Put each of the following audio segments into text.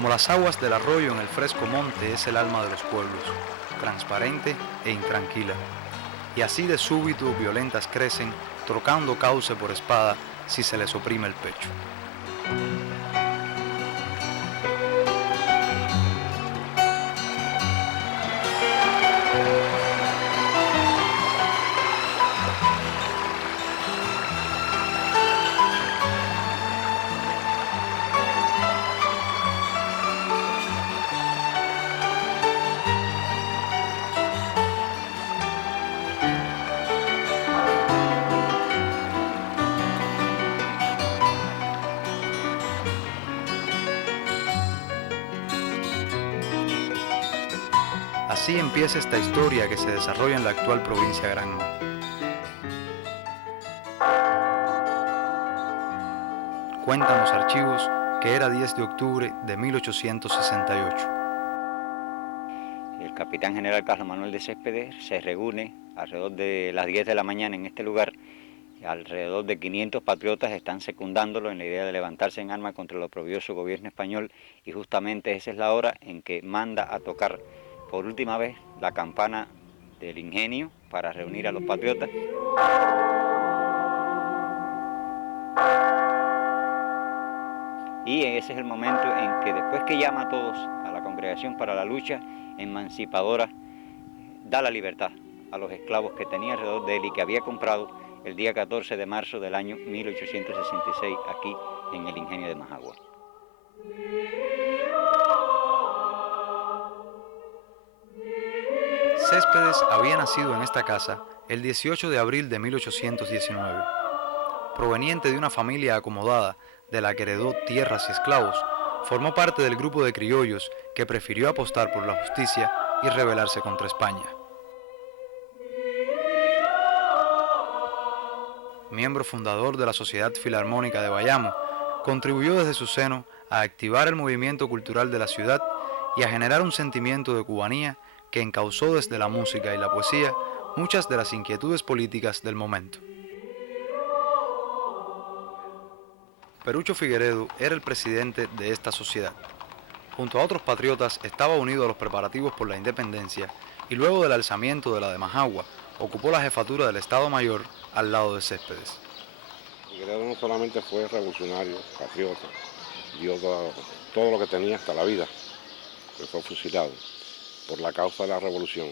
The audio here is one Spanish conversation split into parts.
Como las aguas del arroyo en el fresco monte es el alma de los pueblos, transparente e intranquila. Y así de súbito violentas crecen, trocando cauce por espada si se les oprime el pecho. Así empieza esta historia que se desarrolla en la actual provincia de Granma. Cuentan los archivos que era 10 de octubre de 1868. El capitán general Carlos Manuel de Céspedes se reúne alrededor de las 10 de la mañana en este lugar. Alrededor de 500 patriotas están secundándolo en la idea de levantarse en armas contra el oprobioso gobierno español, y justamente esa es la hora en que manda a tocar por última vez la campana del Ingenio para reunir a los patriotas. Y ese es el momento en que, después que llama a todos a la congregación para la lucha emancipadora, da la libertad a los esclavos que tenía alrededor de él y que había comprado el día 14 de marzo del año 1866 aquí en el Ingenio de Majagua. Céspedes había nacido en esta casa el 18 de abril de 1819. Proveniente de una familia acomodada de la que heredó tierras y esclavos, formó parte del grupo de criollos que prefirió apostar por la justicia y rebelarse contra España. Miembro fundador de la Sociedad Filarmónica de Bayamo, contribuyó desde su seno a activar el movimiento cultural de la ciudad y a generar un sentimiento de cubanía que encauzó desde la música y la poesía muchas de las inquietudes políticas del momento. Perucho Figueredo era el presidente de esta sociedad. Junto a otros patriotas estaba unido a los preparativos por la independencia y luego del alzamiento de la de Majagua ocupó la jefatura del Estado Mayor al lado de Céspedes. Figueredo no solamente fue revolucionario, patriota, dio todo lo que tenía hasta la vida, que fue fusilado por la causa de la revolución,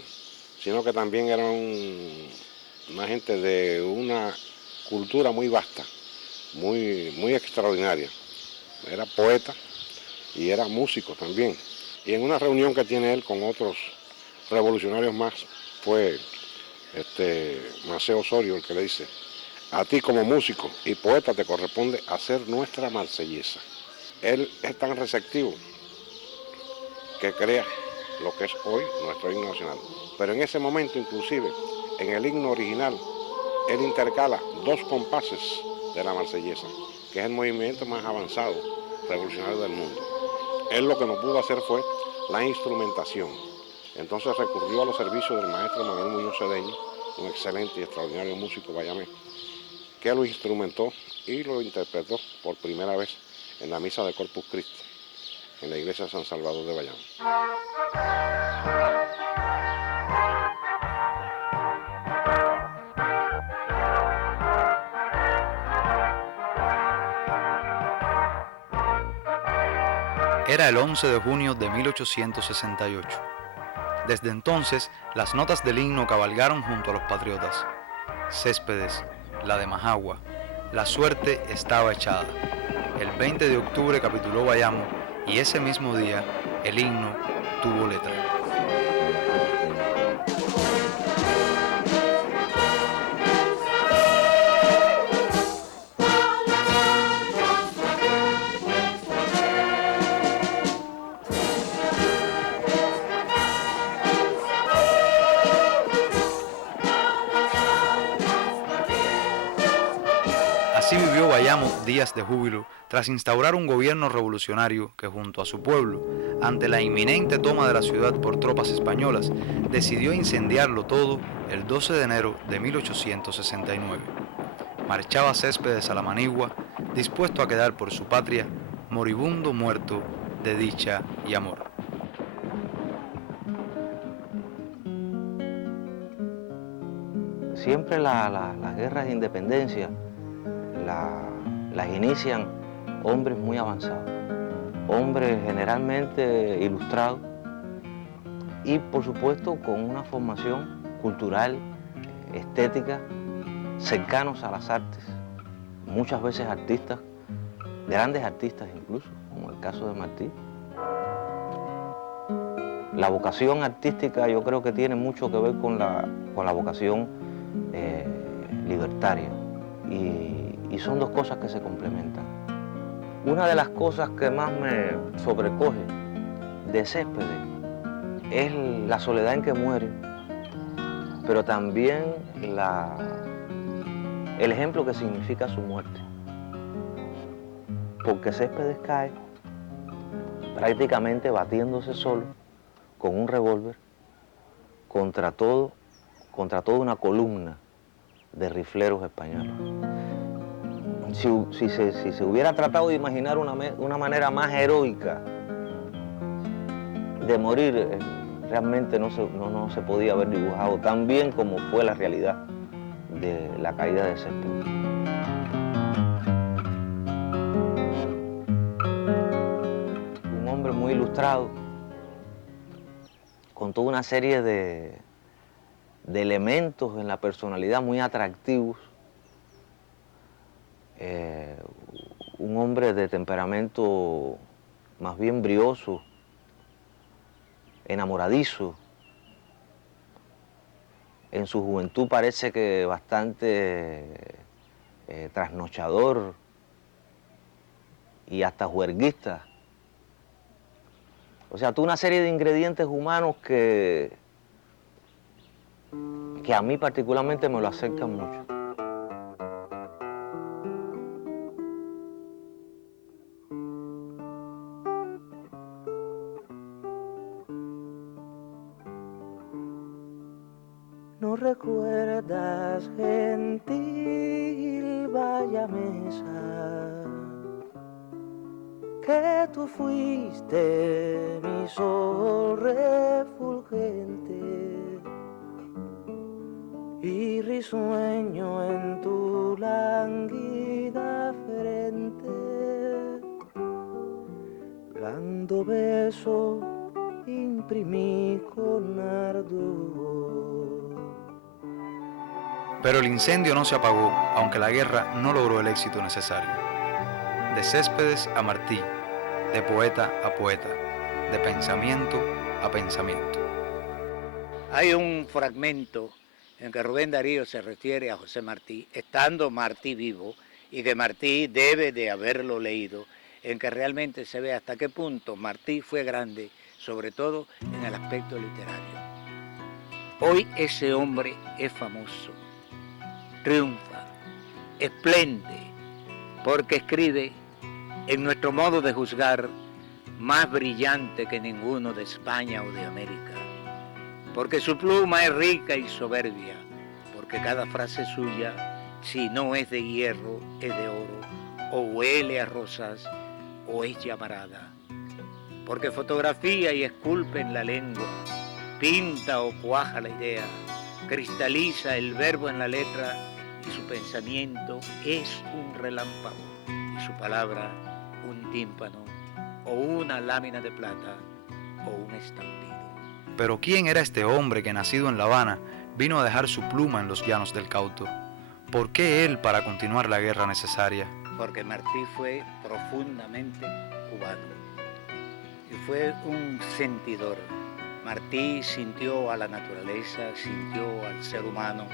sino que también era una gente de una cultura muy vasta, muy extraordinaria. Era poeta y era músico también. Y en una reunión que tiene él con otros revolucionarios más, fue Maceo Osorio el que le dice: a ti como músico y poeta te corresponde hacer nuestra marsellesa. Él es tan receptivo que crea lo que es hoy nuestro himno nacional. Pero en ese momento, inclusive, en el himno original, él intercala 2 compases de la marsellesa, que es el movimiento más avanzado revolucionario del mundo. Él lo que no pudo hacer fue la instrumentación. Entonces recurrió a los servicios del maestro Manuel Muñoz Cedeño, un excelente y extraordinario músico bayamés, que lo instrumentó y lo interpretó por primera vez en la misa de Corpus Christi, en la iglesia de San Salvador de Bayamo. Era el 11 de junio de 1868. Desde entonces, las notas del himno cabalgaron junto a los patriotas. Céspedes, la de Majagua, la suerte estaba echada. El 20 de octubre capituló Bayamo y ese mismo día el himno tuvo letra. Así vivió Bayamo días de júbilo tras instaurar un gobierno revolucionario que, junto a su pueblo, ante la inminente toma de la ciudad por tropas españolas, decidió incendiarlo todo el 12 de enero de 1869. Marchaba Céspedes a la manigua, dispuesto a quedar por su patria, moribundo muerto de dicha y amor. Siempre las guerras de independencia las inician hombres muy avanzados, hombres generalmente ilustrados y por supuesto con una formación cultural, estética, cercanos a las artes, muchas veces artistas, grandes artistas incluso, como el caso de Martí. La vocación artística yo creo que tiene mucho que ver con la vocación libertaria y son dos cosas que se complementan. Una de las cosas que más me sobrecoge de Céspedes es la soledad en que muere, pero también el ejemplo que significa su muerte. Porque Céspedes cae prácticamente batiéndose solo con un revólver contra toda una columna de rifleros españoles. Si se hubiera tratado de imaginar una manera más heroica de morir, realmente no se podía haber dibujado tan bien como fue la realidad de la caída de Céspedes. Un hombre muy ilustrado, con toda una serie de elementos en la personalidad muy atractivos, un hombre de temperamento más bien brioso, enamoradizo. En su juventud parece que bastante trasnochador y hasta juerguista. O sea, toda una serie de ingredientes humanos que a mí particularmente me lo acercan mucho. ¿No recuerdas, gentil Vallamesa, que tú fuiste mi sol refulgente y risueño en tu lánguida frente, blando beso imprimí con ardor? Pero el incendio no se apagó, aunque la guerra no logró el éxito necesario. De Céspedes a Martí, de poeta a poeta, de pensamiento a pensamiento. Hay un fragmento en que Rubén Darío se refiere a José Martí, estando Martí vivo, y que Martí debe de haberlo leído, en que realmente se ve hasta qué punto Martí fue grande, sobre todo en el aspecto literario. Hoy ese hombre es famoso, triunfa, esplende, porque escribe, en nuestro modo de juzgar, más brillante que ninguno de España o de América, porque su pluma es rica y soberbia, porque cada frase suya, si no es de hierro, es de oro, o huele a rosas, o es llamarada, porque fotografía y esculpe en la lengua, pinta o cuaja la idea, cristaliza el verbo en la letra, y su pensamiento es un relámpago, y su palabra un tímpano, o una lámina de plata, o un estampido. Pero ¿quién era este hombre que, nacido en La Habana, vino a dejar su pluma en los llanos del Cauto? ¿Por qué él para continuar la guerra necesaria? Porque Martí fue profundamente cubano y fue un sentidor. Martí sintió a la naturaleza, sintió al ser humano,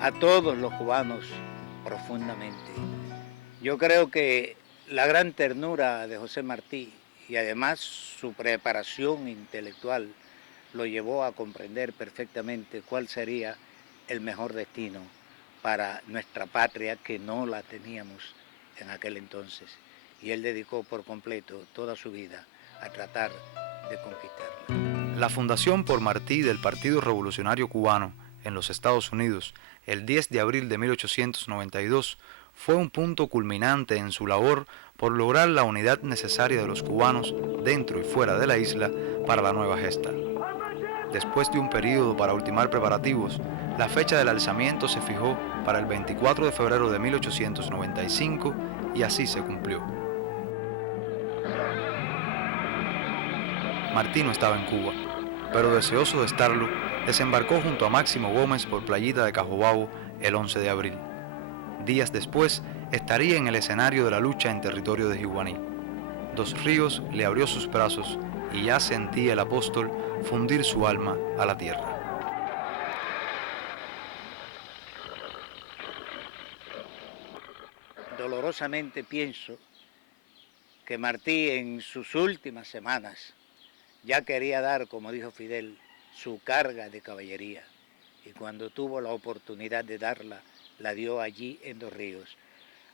a todos los cubanos profundamente. Yo creo que la gran ternura de José Martí y además su preparación intelectual lo llevó a comprender perfectamente cuál sería el mejor destino para nuestra patria, que no la teníamos en aquel entonces. Y él dedicó por completo toda su vida a tratar de conquistarla. La fundación por Martí del Partido Revolucionario Cubano en los Estados Unidos el 10 de abril de 1892 fue un punto culminante en su labor por lograr la unidad necesaria de los cubanos dentro y fuera de la isla para la nueva gesta. Después de un periodo para ultimar preparativos, la fecha del alzamiento se fijó para el 24 de febrero de 1895 y así se cumplió. Martí no estaba en Cuba, pero deseoso de estarlo, desembarcó junto a Máximo Gómez por Playita de Cajobabo el 11 de abril. Días después, estaría en el escenario de la lucha en territorio de Jiguaní. Dos Ríos le abrió sus brazos y ya sentía el apóstol fundir su alma a la tierra. Dolorosamente pienso que Martí en sus últimas semanas ya quería dar, como dijo Fidel, su carga de caballería, y cuando tuvo la oportunidad de darla, la dio allí en Dos Ríos.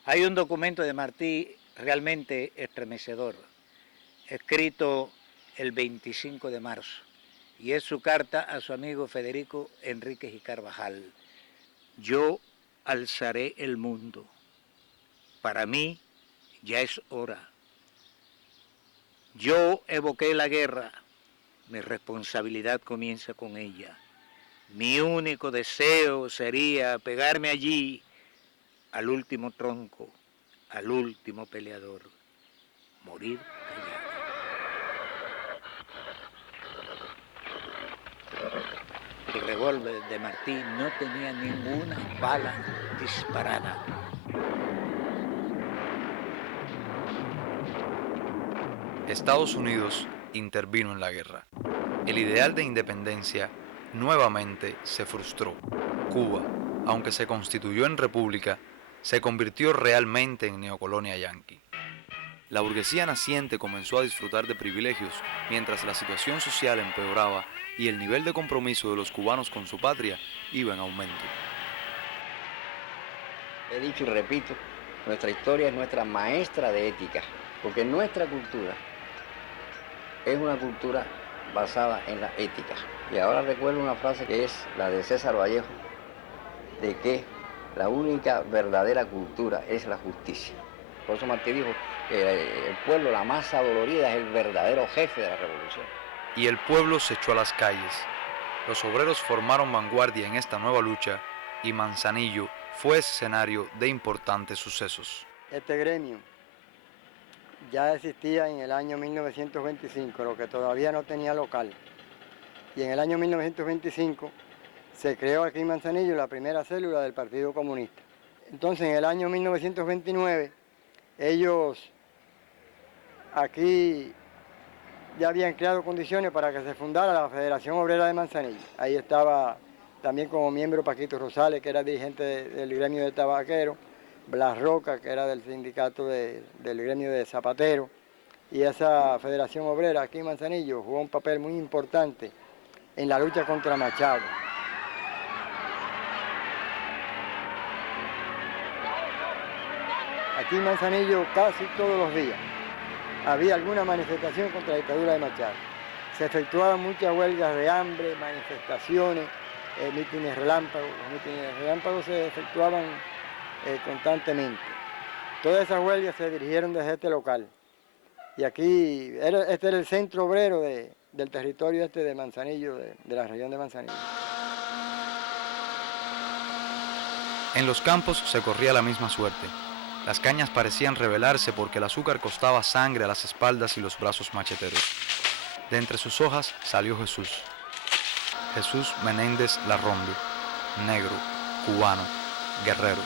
Hay un documento de Martí realmente estremecedor, escrito el 25 de marzo, y es su carta a su amigo Federico Enríquez y Carvajal. Yo alzaré el mundo. Para mí ya es hora. Yo evoqué la guerra, mi responsabilidad comienza con ella. Mi único deseo sería pegarme allí al último tronco, al último peleador, morir callado. El revólver de Martí no tenía ninguna bala disparada. Estados Unidos intervino en la guerra. El ideal de independencia nuevamente se frustró. Cuba, aunque se constituyó en república, se convirtió realmente en neocolonia yanqui. La burguesía naciente comenzó a disfrutar de privilegios mientras la situación social empeoraba y el nivel de compromiso de los cubanos con su patria iba en aumento. He dicho y repito, nuestra historia es nuestra maestra de ética, porque nuestra cultura es una cultura basada en la ética. Y ahora recuerdo una frase que es la de César Vallejo, de que la única verdadera cultura es la justicia. Por eso Martí dijo que el pueblo, la masa dolorida, es el verdadero jefe de la revolución. Y el pueblo se echó a las calles. Los obreros formaron vanguardia en esta nueva lucha y Manzanillo fue escenario de importantes sucesos. Este gremio ya existía en el año 1925, lo que todavía no tenía local. Y en el año 1925 se creó aquí en Manzanillo la primera célula del Partido Comunista. Entonces, en el año 1929, ellos aquí ya habían creado condiciones para que se fundara la Federación Obrera de Manzanillo. Ahí estaba también como miembro Paquito Rosales, que era dirigente del gremio de tabaqueros, Blas Roca, que era del sindicato del gremio de zapateros, y esa Federación Obrera aquí en Manzanillo jugó un papel muy importante en la lucha contra Machado. Aquí en Manzanillo casi todos los días había alguna manifestación contra la dictadura de Machado. Se efectuaban muchas huelgas de hambre, manifestaciones, mítines relámpagos. Los mítines relámpagos se efectuaban constantemente. Todas esas huelgas se dirigieron desde este local. Y aquí, este era el centro obrero del territorio este de Manzanillo, de la región de Manzanillo. En los campos se corría la misma suerte. Las cañas parecían rebelarse porque el azúcar costaba sangre a las espaldas y los brazos macheteros. De entre sus hojas salió Jesús. Jesús Menéndez Larrondo, negro, cubano, guerrero.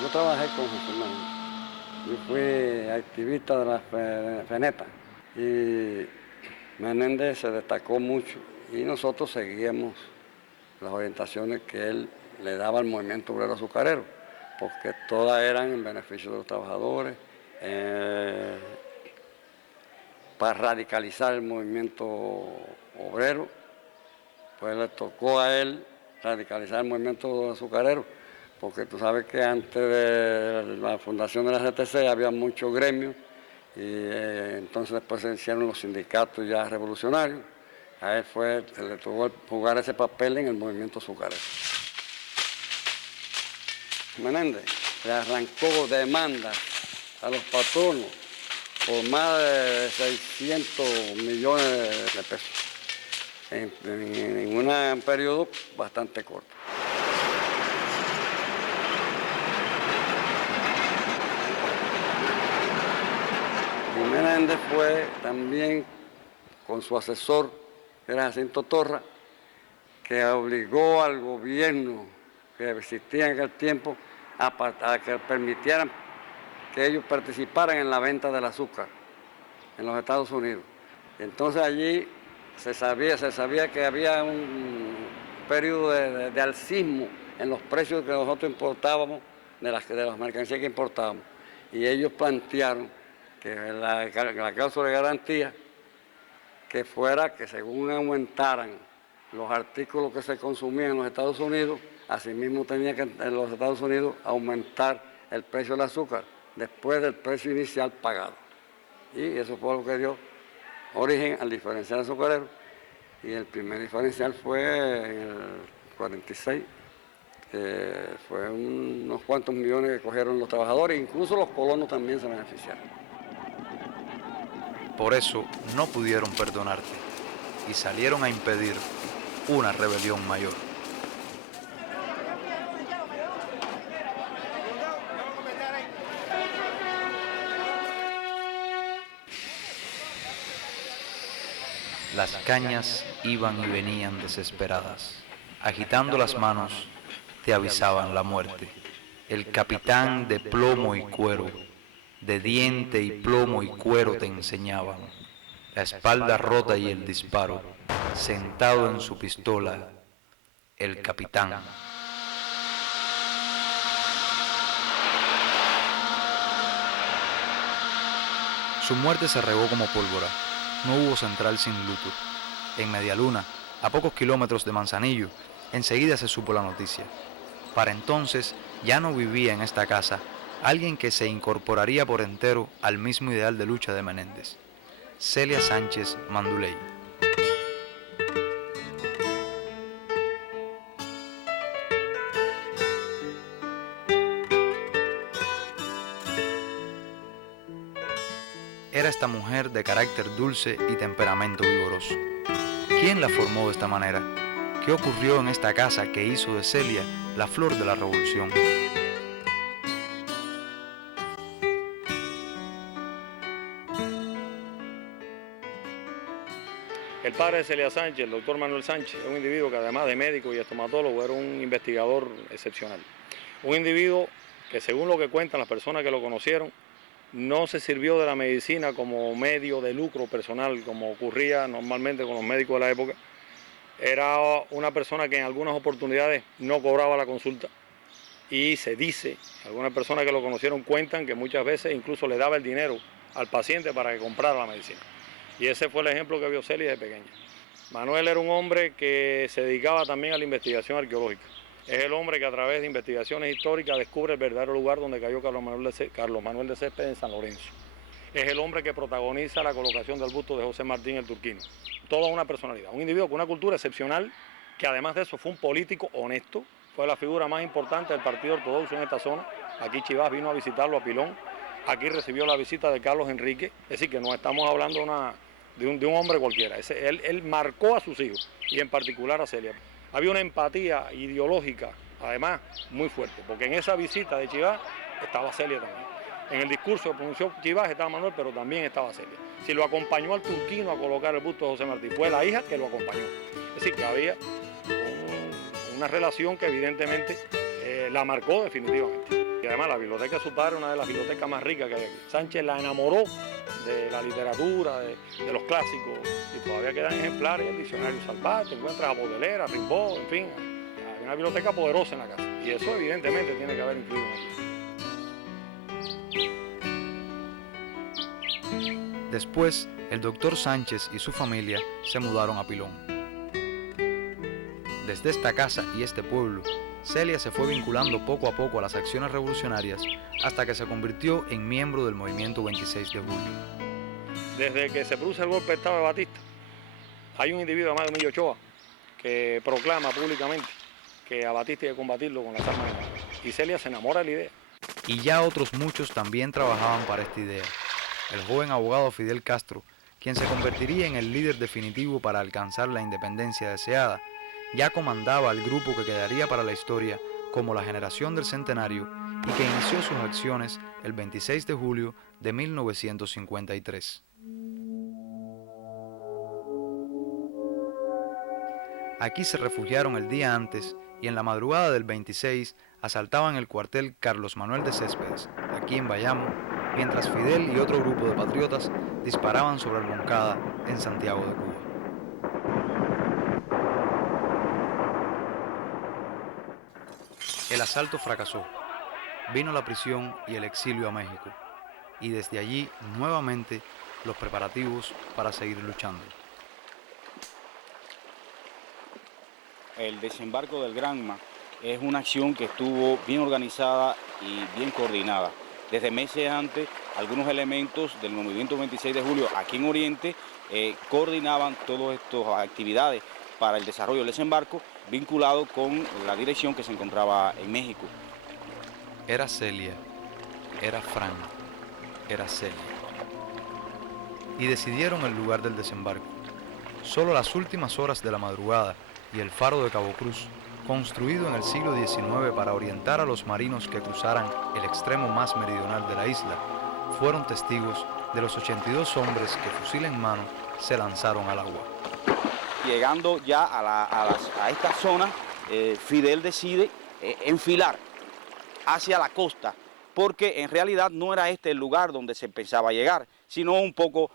Yo trabajé con Jesús Menéndez. Yo fui activista de la FENETA y Menéndez se destacó mucho y nosotros seguíamos las orientaciones que él le daba al movimiento obrero azucarero, porque todas eran en beneficio de los trabajadores, para radicalizar el movimiento obrero, pues le tocó a él radicalizar el movimiento azucarero, porque tú sabes que antes de la fundación de la CTC había muchos gremios y entonces después se hicieron los sindicatos ya revolucionarios. A él le tocó jugar ese papel en el movimiento azucarero. Menéndez le arrancó demandas a los patronos por más de 600 millones de pesos en un periodo bastante corto. Y Menéndez fue también con su asesor, que era Jacinto Torra, que obligó al gobierno que existía en aquel tiempo a que permitieran que ellos participaran en la venta del azúcar en los Estados Unidos. Entonces allí se sabía que había un periodo de alcismo en los precios que nosotros importábamos, de las mercancías que importábamos. Y ellos plantearon que la cláusula de garantía que fuera que según aumentaran los artículos que se consumían en los Estados Unidos, asimismo tenía que en los Estados Unidos aumentar el precio del azúcar después del precio inicial pagado. Y eso fue lo que dio origen al diferencial azucarero. Y el primer diferencial fue en el 46, que fue unos cuantos millones que cogieron los trabajadores, incluso los colonos también se beneficiaron. Por eso no pudieron perdonarte y salieron a impedir una rebelión mayor. Las cañas iban y venían desesperadas. Agitando las manos, te avisaban la muerte. El capitán de plomo y cuero, de diente y plomo y cuero te enseñaban. La espalda rota y el disparo, sentado en su pistola, el capitán. Su muerte se regó como pólvora. No hubo central sin luto. En Medialuna, a pocos kilómetros de Manzanillo, enseguida se supo la noticia. Para entonces ya no vivía en esta casa alguien que se incorporaría por entero al mismo ideal de lucha de Menéndez: Celia Sánchez Manduley. Era esta mujer de carácter dulce y temperamento vigoroso. ¿Quién la formó de esta manera? ¿Qué ocurrió en esta casa que hizo de Celia la flor de la revolución? El padre de Celia Sánchez, el doctor Manuel Sánchez, es un individuo que además de médico y estomatólogo era un investigador excepcional. Un individuo que, según lo que cuentan las personas que lo conocieron, no se sirvió de la medicina como medio de lucro personal, como ocurría normalmente con los médicos de la época. Era una persona que en algunas oportunidades no cobraba la consulta, y se dice, algunas personas que lo conocieron cuentan que muchas veces incluso le daba el dinero al paciente para que comprara la medicina. Y ese fue el ejemplo que vio Celia de pequeña. Manuel era un hombre que se dedicaba también a la investigación arqueológica. Es el hombre que a través de investigaciones históricas descubre el verdadero lugar donde cayó Carlos Manuel de Céspedes en San Lorenzo. Es el hombre que protagoniza la colocación del busto de José Martín el Turquino. Toda una personalidad, un individuo con una cultura excepcional, que además de eso fue un político honesto, fue la figura más importante del partido ortodoxo en esta zona. Aquí Chivás vino a visitarlo a Pilón, aquí recibió la visita de Carlos Enrique, es decir, que no estamos hablando de un hombre cualquiera. Él marcó a sus hijos y en particular a Celia. Había una empatía ideológica, además, muy fuerte, porque en esa visita de Chivás estaba Celia también. En el discurso que pronunció Chivás estaba Manuel, pero también estaba Celia. Si lo acompañó al Turquino a colocar el busto de José Martí, fue la hija que lo acompañó. Es decir, que había una relación que evidentemente la marcó definitivamente. Y además la biblioteca de su padre es una de las bibliotecas más ricas que hay aquí. Sánchez la enamoró de la literatura, de los clásicos, y todavía quedan ejemplares, el diccionario Salvat, te encuentras a Baudelaire, a Rimbaud, en fin, hay una biblioteca poderosa en la casa, y eso evidentemente tiene que haber influido en ella. Después, el doctor Sánchez y su familia se mudaron a Pilón. Desde esta casa y este pueblo, Celia se fue vinculando poco a poco a las acciones revolucionarias hasta que se convirtió en miembro del movimiento 26 de julio. Desde que se produce el golpe de Estado de Batista, hay un individuo llamado Emilio Ochoa que proclama públicamente que a Batista hay que combatirlo con las armas. Y Celia se enamora de la idea. Y ya otros muchos también trabajaban para esta idea. El joven abogado Fidel Castro, quien se convertiría en el líder definitivo para alcanzar la independencia deseada, ya comandaba al grupo que quedaría para la historia como la generación del centenario y que inició sus acciones el 26 de julio de 1953. Aquí se refugiaron el día antes y en la madrugada del 26 asaltaban el cuartel Carlos Manuel de Céspedes, aquí en Bayamo, mientras Fidel y otro grupo de patriotas disparaban sobre el Moncada en Santiago de Cuba. El asalto fracasó. Vino la prisión y el exilio a México. Y desde allí, nuevamente, los preparativos para seguir luchando. El desembarco del Granma es una acción que estuvo bien organizada y bien coordinada. Desde meses antes, algunos elementos del movimiento 26 de julio aquí en Oriente coordinaban todas estas actividades para el desarrollo del desembarco vinculado con la dirección que se encontraba en México. Era Celia, era Fran, era Celia. Y decidieron el lugar del desembarco. Solo las últimas horas de la madrugada y el faro de Cabo Cruz, construido en el siglo XIX para orientar a los marinos que cruzaran el extremo más meridional de la isla, fueron testigos de los 82 hombres que, fusil en mano, se lanzaron al agua. Llegando ya a esta zona, Fidel decide enfilar hacia la costa, porque en realidad no era este el lugar donde se pensaba llegar, sino un poco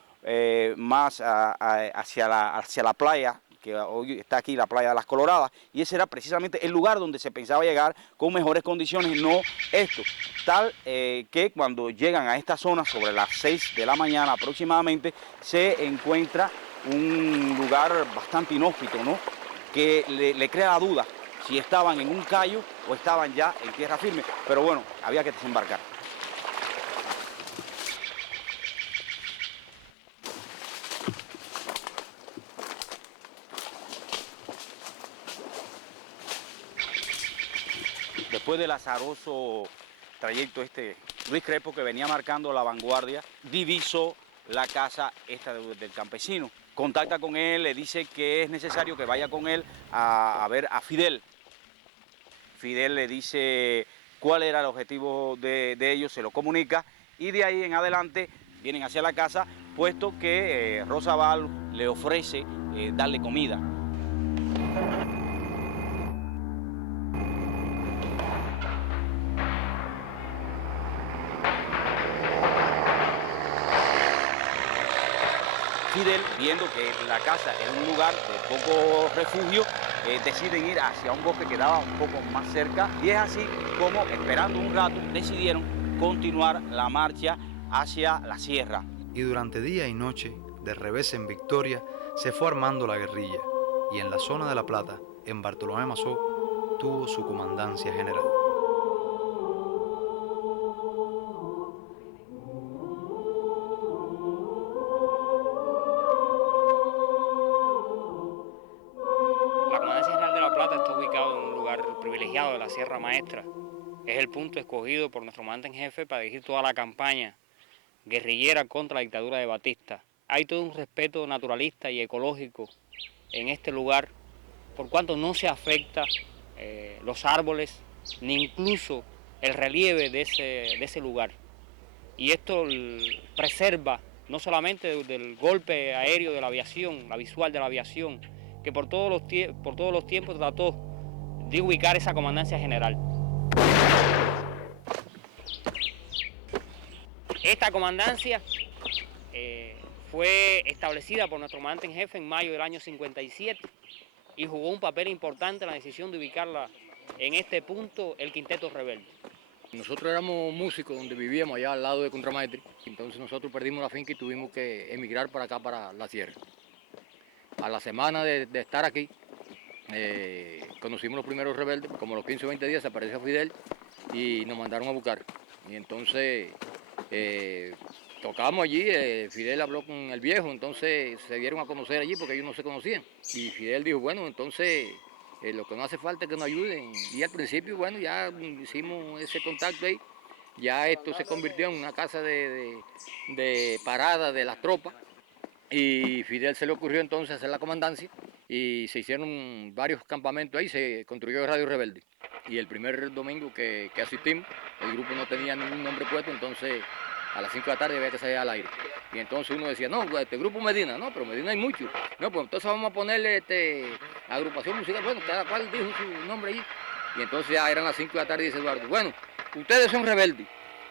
más hacia la playa, que hoy está aquí la playa de las Coloradas, y ese era precisamente el lugar donde se pensaba llegar con mejores condiciones, no esto. Tal que cuando llegan a esta zona, sobre las 6 de la mañana aproximadamente, se encuentra un lugar bastante inhóspito, ¿no? Que le crea la duda si estaban en un callo o estaban ya en tierra firme, pero bueno, había que desembarcar. Después del azaroso trayecto Luis Crespo, que venía marcando la vanguardia, divisó la casa esta del campesino. Contacta con él, le dice que es necesario que vaya con él a ver a Fidel. Fidel le dice cuál era el objetivo de ellos, se lo comunica y de ahí en adelante vienen hacia la casa, puesto que Rosabal le ofrece darle comida. Fidel, viendo que la casa era un lugar de poco refugio, deciden ir hacia un bosque que quedaba un poco más cerca y es así como, esperando un rato, decidieron continuar la marcha hacia la sierra. Y durante día y noche, de revés en Victoria, se fue armando la guerrilla y en la zona de La Plata, en Bartolomé Mazó, tuvo su comandancia general. Privilegiado de la Sierra Maestra. Es el punto escogido por nuestro comandante en jefe para dirigir toda la campaña guerrillera contra la dictadura de Batista. Hay todo un respeto naturalista y ecológico en este lugar, por cuanto no se afecta los árboles, ni incluso el relieve de ese lugar. Y esto preserva no solamente del golpe aéreo de la aviación, la visual de la aviación, que por todos los tiempos trató de ubicar esa comandancia general. Esta comandancia fue establecida por nuestro comandante en jefe en mayo del año 57 y jugó un papel importante en la decisión de ubicarla en este punto el Quinteto Rebelde. Nosotros éramos músicos donde vivíamos allá al lado de Contramaestre, entonces nosotros perdimos la finca y tuvimos que emigrar para acá, para la sierra. A la semana de estar aquí, conocimos los primeros rebeldes, como a los 15 o 20 días apareció Fidel y nos mandaron a buscar. Y entonces tocamos allí, Fidel habló con el viejo, entonces se dieron a conocer allí porque ellos no se conocían. Y Fidel dijo, bueno, entonces lo que no hace falta es que nos ayuden. Y al principio, bueno, ya hicimos ese contacto ahí, ya esto se convirtió en una casa de parada de las tropas y Fidel se le ocurrió entonces hacer la comandancia y se hicieron varios campamentos ahí, se construyó Radio Rebelde. Y el primer domingo que asistimos, el grupo no tenía ningún nombre puesto, entonces a las 5 de la tarde había que salir al aire. Y entonces uno decía, no, este grupo Medina, no, pero Medina hay mucho. No, pues entonces vamos a ponerle agrupación musical, bueno, cada cual dijo su nombre allí. Y entonces ya eran las 5 de la tarde y dice Eduardo, bueno, ustedes son rebeldes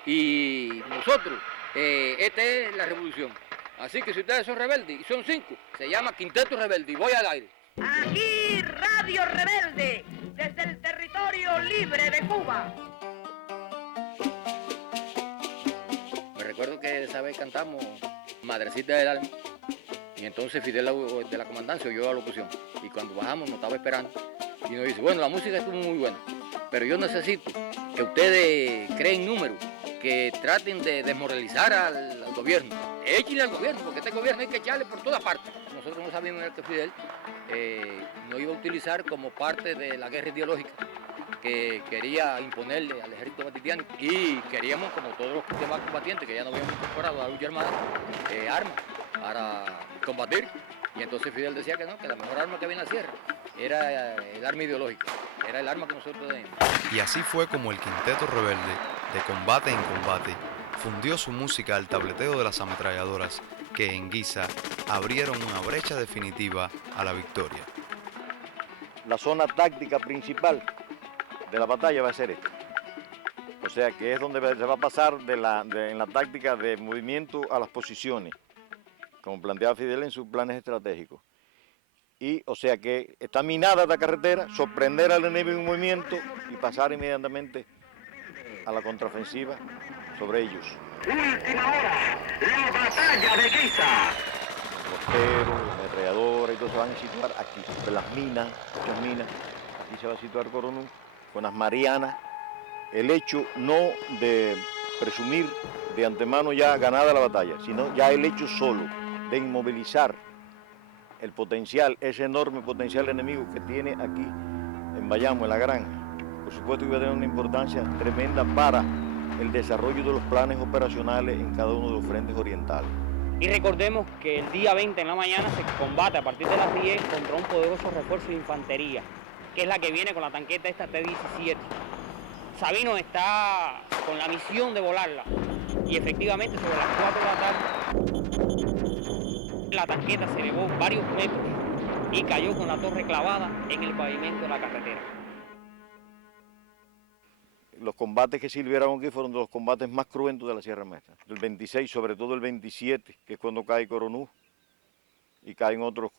y nosotros, esta es la revolución. Así que si ustedes son rebeldes y son 5, se llama Quinteto Rebelde y voy al aire. Aquí Radio Rebelde, desde el territorio libre de Cuba. Me recuerdo que esa vez cantamos Madrecita del Alma y entonces Fidel de la comandancia oyó la locución y cuando bajamos nos estaba esperando y nos dice, bueno, la música estuvo muy buena, pero yo necesito que ustedes creen números, que traten de desmoralizar al gobierno. Échenle al gobierno, porque este gobierno hay que echarle por todas partes. Nosotros no sabíamos que Fidel no iba a utilizar como parte de la guerra ideológica que quería imponerle al ejército batitiano y queríamos, como todos los demás combatientes que ya no habíamos incorporado a la lucha armada, armas para combatir. Y entonces Fidel decía que no, que la mejor arma que había en la sierra era el arma ideológica, era el arma que nosotros teníamos. Y así fue como el Quinteto Rebelde, de combate en combate, fundió su música al tableteo de las ametralladoras que en Guisa abrieron una brecha definitiva a la victoria. La zona táctica principal de la batalla va a ser esta. O sea que es donde se va a pasar en la táctica de movimiento a las posiciones, como planteaba Fidel en sus planes estratégicos. Y o sea que está minada la carretera, sorprender al enemigo en movimiento y pasar inmediatamente a la contraofensiva sobre ellos. Última hora, la batalla de Guisa. Morteros, ametralladoras y todo se van a situar aquí, sobre las minas, muchas minas. Aquí se va a situar Coronú, con las Marianas. El hecho no de presumir de antemano ya ganada la batalla, sino ya el hecho solo de inmovilizar el potencial, ese enorme potencial enemigo que tiene aquí en Bayamo, en la granja. Por supuesto que va a tener una importancia tremenda para el desarrollo de los planes operacionales en cada uno de los frentes orientales. Y recordemos que el día 20 en la mañana se combate a partir de las 10 contra un poderoso refuerzo de infantería, que es la que viene con la tanqueta esta T-17. Sabino está con la misión de volarla y efectivamente sobre las 4 de la tarde la tanqueta se elevó varios metros y cayó con la torre clavada en el pavimento de la carretera. Los combates que se libraron aquí fueron de los combates más cruentos de la Sierra Maestra. El 26, sobre todo el 27, que es cuando cae Coronú y caen otros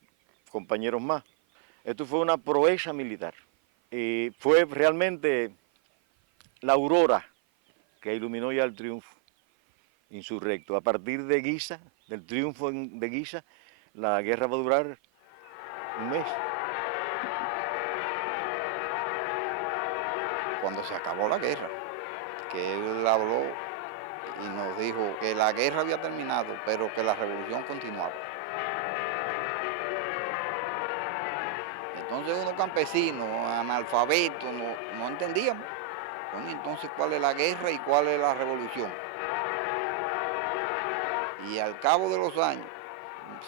compañeros más. Esto fue una proeza militar y fue realmente la aurora que iluminó ya el triunfo insurrecto. A partir de Guisa, del triunfo de Guisa, la guerra va a durar un mes. Cuando se acabó la guerra, que él habló y nos dijo que la guerra había terminado, pero que la revolución continuaba. Entonces unos campesinos, analfabetos, no entendíamos. Bueno, entonces, ¿cuál es la guerra y cuál es la revolución? Y al cabo de los años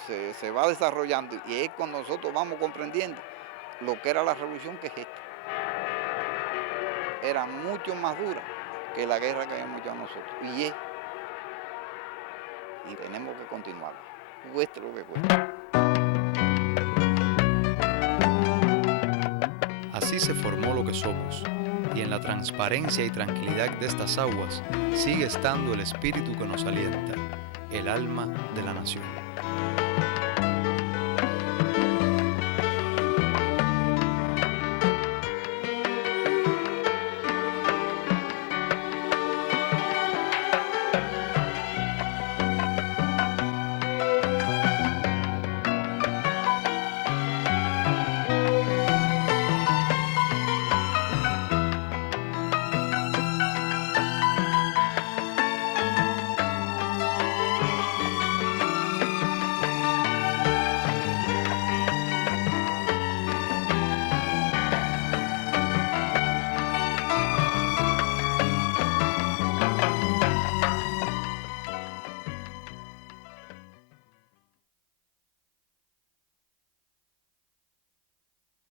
se va desarrollando y es cuando nosotros vamos comprendiendo lo que era la revolución, que es esta. Era mucho más dura que la guerra que habíamos hecho nosotros. Y tenemos que continuar, cueste lo que cueste. Así se formó lo que somos, y en la transparencia y tranquilidad de estas aguas sigue estando el espíritu que nos alienta, el alma de la nación.